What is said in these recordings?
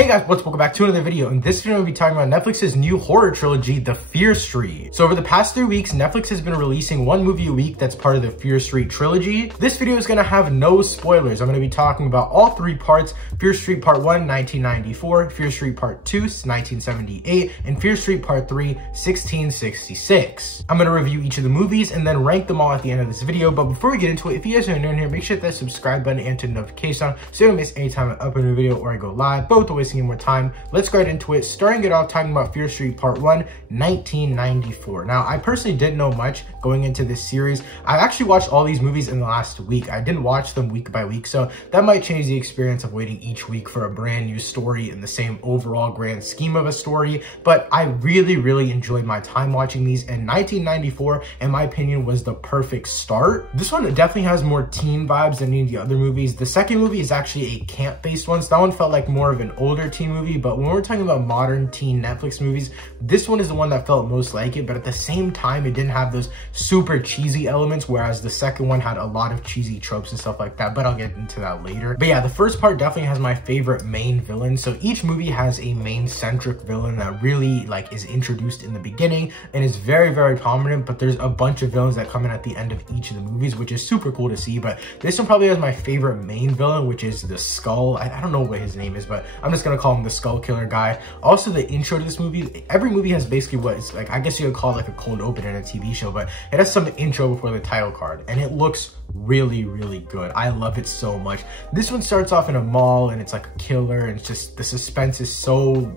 Hey guys, welcome back to another video. In this video, we'll be talking about Netflix's new horror trilogy, The Fear Street. So over the past 3 weeks, Netflix has been releasing one movie a week that's part of the Fear Street Trilogy. This video is gonna have no spoilers. I'm gonna be talking about all 3 parts: Fear Street Part 1, 1994, Fear Street Part 2, 1978, and Fear Street Part 3, 1666. I'm gonna review each of the movies and then rank them all at the end of this video. But before we get into it, if you guys are new in here, make sure to hit that subscribe button and turn the notification on so you don't miss any time I upload a new video or I go live. Both are wasting any more time. Let's go right into it, starting it off talking about Fear Street Part 1, 1994. Now, I personally didn't know much going into this series. I actually watched all these movies in the last week. I didn't watch them week by week, so that might change the experience of waiting each week for a brand new story in the same overall grand scheme of a story. But I really enjoyed my time watching these, and 1994, in my opinion, was the perfect start. This one definitely has more teen vibes than any of the other movies. The second movie is actually a camp-based one, so that one felt like more of an older teen movie. But when we're talking about modern teen Netflix movies, this one is the one that felt most like it. But at the same time, it didn't have those super cheesy elements, whereas the second one had a lot of cheesy tropes and stuff like that. But I'll get into that later. But yeah, the first part definitely has my favorite main villain. So each movie has a main centric villain that really is introduced in the beginning and is very prominent. But there's a bunch of villains that come in at the end of each of the movies, which is super cool to see. But this one probably has my favorite main villain, which is the Skull. I don't know what his name is, but I'm just gonna call him the Skull Killer guy. Also, the intro to this movie, every movie has basically what it's like, I guess you could call it like a cold open in a TV show, but it has some intro before the title card, and it looks really good. I love it so much. This one starts off in a mall and it's like a killer, and it's just, the suspense is so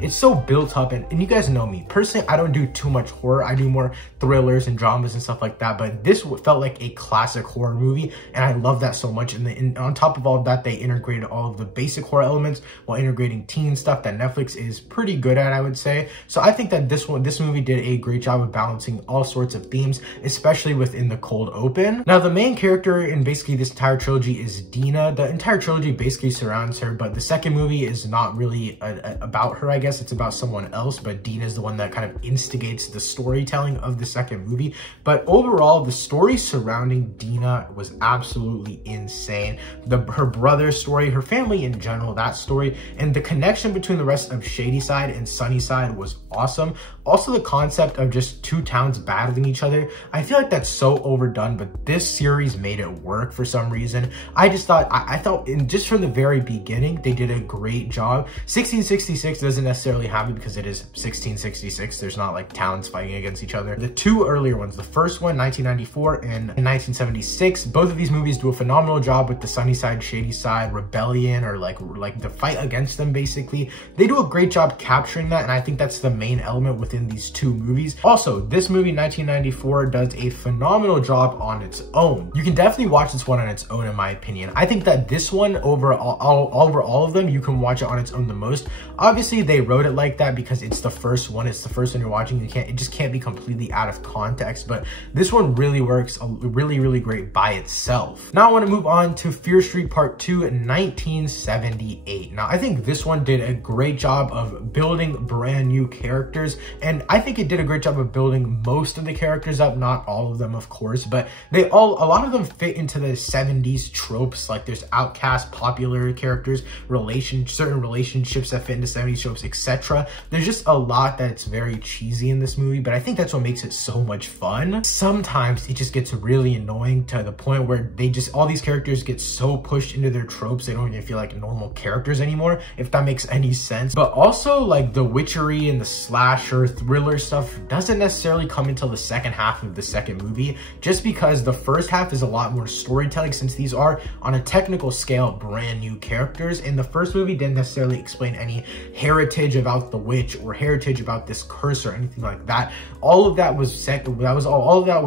it's so built up, and you guys know me personally, I don't do too much horror. I do more thrillers and dramas and stuff like that, but this felt like a classic horror movie, and I love that so much. And on top of all of that, they integrated all of the basic horror elements while integrating teen stuff that Netflix is pretty good at, I would say. So I think that this movie did a great job of balancing all sorts of themes, especially within the cold open. Now, the main character in basically this entire trilogy is Dina. The entire trilogy basically surrounds her, but the second movie is not really about her, I guess. It's about someone else, but Dina is the one that kind of instigates the storytelling of the second movie. But overall, the story surrounding Dina was absolutely insane. Her brother's story, her family in general, that story, and the connection between the rest of Shadyside and Sunnyside was awesome. Also, the concept of just 2 towns battling each other, I feel like that's so overdone, but this series made it work for some reason. I thought just from the very beginning, they did a great job. 1666 doesn't necessarily have it because it is 1666. There's not like towns fighting against each other. The 2 earlier ones, the first one, 1994 and 1976, both of these movies do a phenomenal job with the Sunnyside, Shadyside rebellion, or like the fight against them, basically. They do a great job capturing that, and I think that's the main element within these 2 movies. Also, this movie, 1994, does a phenomenal job on its own. You can definitely watch this one on its own, in my opinion. I think that this one, over all of them, you can watch it on its own the most. Obviously, they wrote it like that because it's the first one. It's the first one you're watching. It just can't be completely out of context, but this one really works really great by itself. Now I want to move on to Fear Street Part 2, 1978. Now, I think this one did a great job of building brand new characters, and I think it did a great job of building most of the characters up, not all of them, of course, but a lot of them fit into the 70s tropes. Like, there's outcast popular characters, certain relationships that fit into 70s tropes, etc. There's just a lot that's very cheesy in this movie, but I think that's what makes it so much fun. Sometimes it just gets really annoying to the point where all these characters get so pushed into their tropes, they don't even feel like normal characters anymore, if that makes any sense. But also, like, the witchery and the slasher thriller stuff doesn't necessarily come until the second half of the second movie, just because the first half is a lot more storytelling, since these are, on a technical scale, brand new characters. And the first movie didn't necessarily explain any heritage about the witch or heritage about this curse or anything like that. All of that was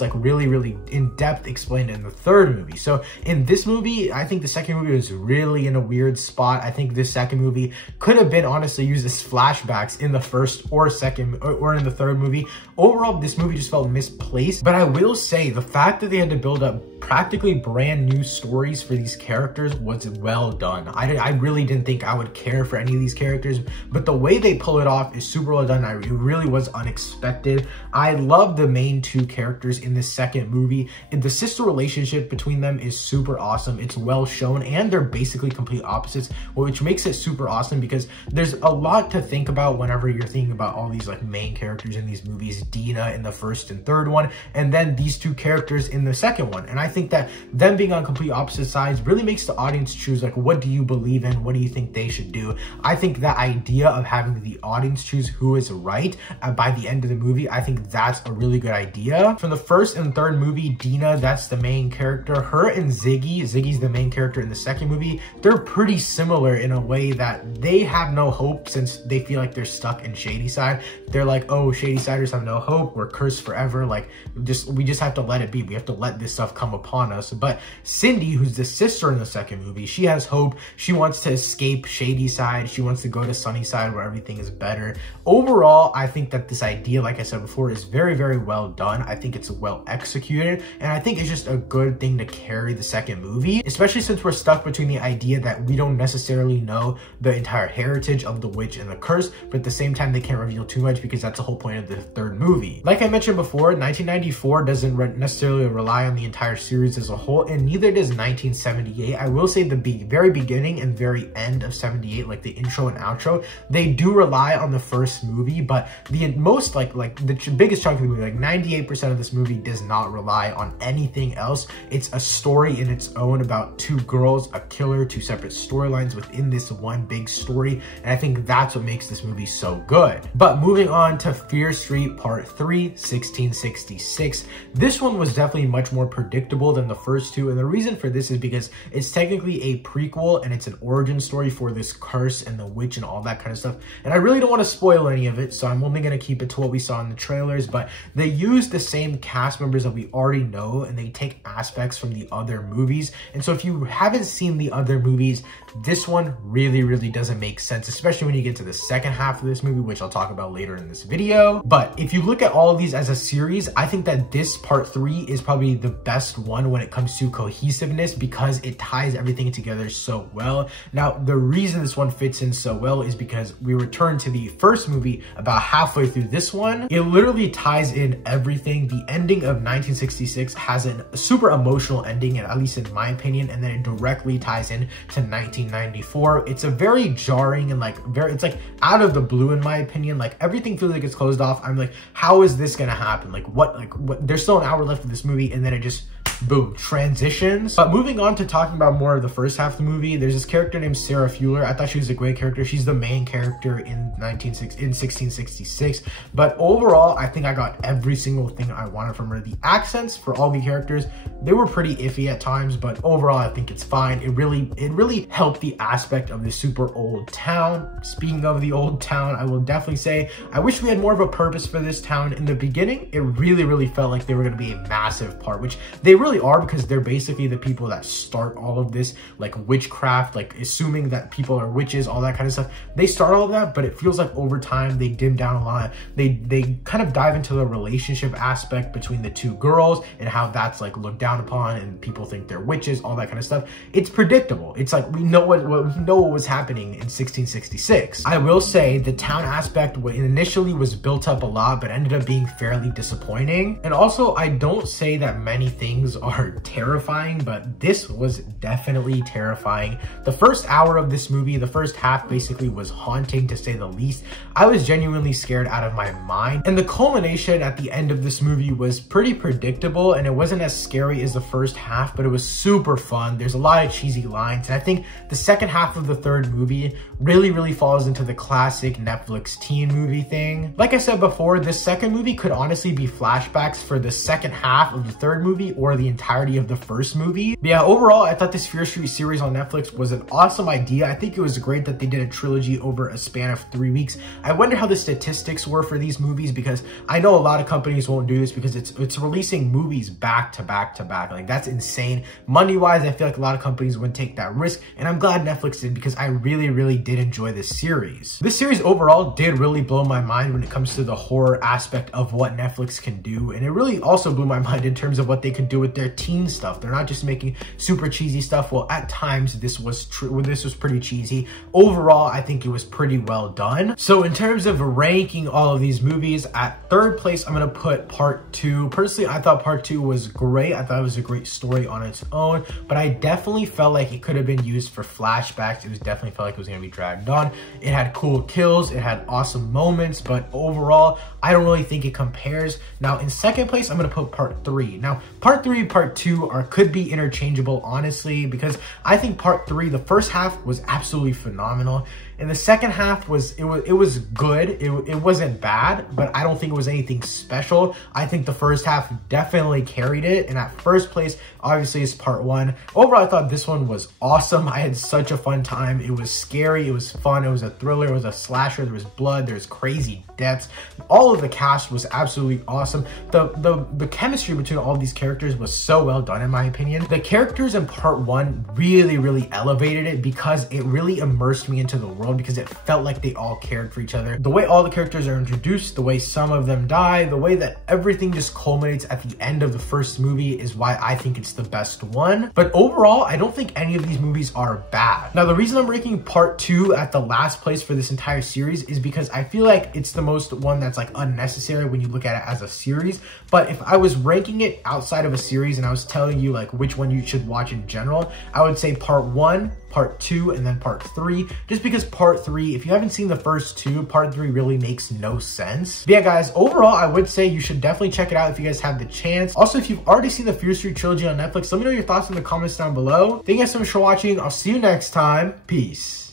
like really in-depth explained in the third movie. So in this movie, I think the second movie was really in a weird spot. I think this second movie could have been honestly used as flashbacks in the first or second or in the third movie. Overall, this movie just felt misplaced, but I will say the fact that they had to build build up practically brand new stories for these characters was well done. I really didn't think I would care for any of these characters, but the way they pull it off is super well done. It really was unexpected. I love the main two characters in this second movie, and the sister relationship between them is super awesome. It's well shown, and they're basically complete opposites, which makes it super awesome because there's a lot to think about whenever you're thinking about all these like main characters in these movies. Dina in the first and third one, and then these two characters in the second one. And I think that them being on complete opposite sides really makes the audience choose, like, what do you believe in? What do you think they should do? I think that idea of having the audience choose who is right by the end of the movie, I think that's a really good idea. From the first and third movie, Dina, that's the main character. Her and Ziggy's the main character in the second movie. They're pretty similar in a way that they have no hope since they feel like they're stuck in Shadyside. They're like, oh, Shadysiders have no hope. We're cursed forever. Like, we just have to let it be. We have to let this stuff come upon us. But Cindy, who's the sister in the second movie, she has hope. She wants to escape Shadyside. She wants to go to Sunnyside where everything is better. Overall, I think that this idea, like I said before, is very, very well done. I think it's well executed, and I think it's just a good thing to carry the second movie, especially since we're stuck between the idea that we don't necessarily know the entire heritage of the witch and the curse, but at the same time, they can't reveal too much because that's the whole point of the third movie. Like I mentioned before, 1994 doesn't necessarily rely on the entire series as a whole, and neither does 1978. I will say the very beginning and very end of 78, like the intro and outro, they do rely on the first movie, but the most like the biggest chunk of the movie, like 98% of this movie does not rely on anything else. It's a story in its own about two girls, a killer, two separate storylines within this one big story, and I think that's what makes this movie so good. But moving on to Fear Street Part 3, 1666. This one was definitely much more predictable than the first two, and the reason for this is because it's technically a prequel and it's an origin story for this curse and the witch and all that kind of stuff, and I really don't want to spoil any of it, so I'm only going to keep it to what we saw in the trailers. But they use the same cast members that we already know, and they take aspects from the other movies, and so if you haven't seen the other movies, this one really doesn't make sense, especially when you get to the second half of this movie, which I'll talk about later in this video. But if you look at all of these as a series, I think that this part 3 is probably the best one when it comes to cohesiveness because it ties everything together so well. Now, the reason this one fits in so well is because we return to the first movie about halfway through this one. It literally ties in everything. The ending of 1966 has a super emotional ending, at least in my opinion, and then it directly ties in to 1994. It's a very jarring and it's like out of the blue in my opinion. Like everything feels like it's closed off. I'm like, how is this gonna happen? Like what there's still an hour left of this movie, and then it just boom, transitions. But moving on to talking about more of the first half of the movie, there's this character named Sarah Fuller. I thought she was a great character. She's the main character in 1666. But overall, I think I got every single thing I wanted from her. The accents for all the characters, they were pretty iffy at times, but overall, I think it's fine. It really helped the aspect of the super old town. Speaking of the old town, I will definitely say, I wish we had more of a purpose for this town. In the beginning, it really felt like they were going to be a massive part, which they really are, because they're basically the people that start all of this, like witchcraft, like assuming that people are witches, all that kind of stuff. They start all of that, but it feels like over time they dim down a lot. They kind of dive into the relationship aspect between the two girls and how that's like looked down upon and people think they're witches, all that kind of stuff. It's predictable. It's like we know what was happening in 1666. I will say the town aspect initially was built up a lot, but ended up being fairly disappointing. And also, I don't say that many things are terrifying, but this was definitely terrifying. The first hour of this movie, the first half basically was haunting to say the least. I was genuinely scared out of my mind. And the culmination at the end of this movie was pretty predictable, and it wasn't as scary as the first half, but it was super fun. There's a lot of cheesy lines, and I think the second half of the third movie really falls into the classic Netflix teen movie thing. Like I said before, this second movie could honestly be flashbacks for the second half of the third movie or the entirety of the first movie. But yeah, overall, I thought this Fear Street series on Netflix was an awesome idea. I think it was great that they did a trilogy over a span of 3 weeks. I wonder how the statistics were for these movies, because I know a lot of companies won't do this because it's releasing movies back to back to back. Like, that's insane. Money-wise, I feel like a lot of companies wouldn't take that risk, and I'm glad Netflix did, because I really did enjoy this series. This series overall did really blow my mind when it comes to the horror aspect of what Netflix can do, and it really also blew my mind in terms of what they could do with with their teen stuff. They're not just making super cheesy stuff. Well, at times this was pretty cheesy. Overall, I think it was pretty well done. So in terms of ranking all of these movies, at third place, I'm gonna put Part 2. Personally, I thought Part 2 was great. I thought it was a great story on its own, but I definitely felt like it could have been used for flashbacks. It was definitely felt like it was gonna be dragged on. It had cool kills, it had awesome moments, but overall, I don't really think it compares. Now, in second place, I'm gonna put Part 3. Now, Part 3 and Part 2 could be interchangeable, honestly, because I think Part 3, the first half was absolutely phenomenal. And the second half was good. It wasn't bad, but I don't think it was anything special. I think the first half definitely carried it. And at first place, obviously, is Part 1. Overall, I thought this one was awesome. I had such a fun time. It was scary. It was fun. It was a thriller. It was a slasher. There was blood. There's crazy deaths. All of the cast was absolutely awesome. The chemistry between all of these characters was so well done, in my opinion. The characters in Part 1 really elevated it because it really immersed me into the world, because it felt like they all cared for each other. The way all the characters are introduced, the way some of them die, the way that everything just culminates at the end of the first movie is why I think it's the best one. But overall, I don't think any of these movies are bad. Now, the reason I'm ranking Part 2 at the last place for this entire series is because I feel like it's the most one that's like unnecessary when you look at it as a series. But if I was ranking it outside of a series and I was telling you like which one you should watch in general, I would say Part 1, Part 2, and then Part 3, just because Part 3, if you haven't seen the first two, Part 3 really makes no sense. But yeah, guys, overall, I would say you should definitely check it out if you guys have the chance. Also, if you've already seen the Fear Street Trilogy on Netflix, let me know your thoughts in the comments down below. Thank you guys so much for watching. I'll see you next time. Peace.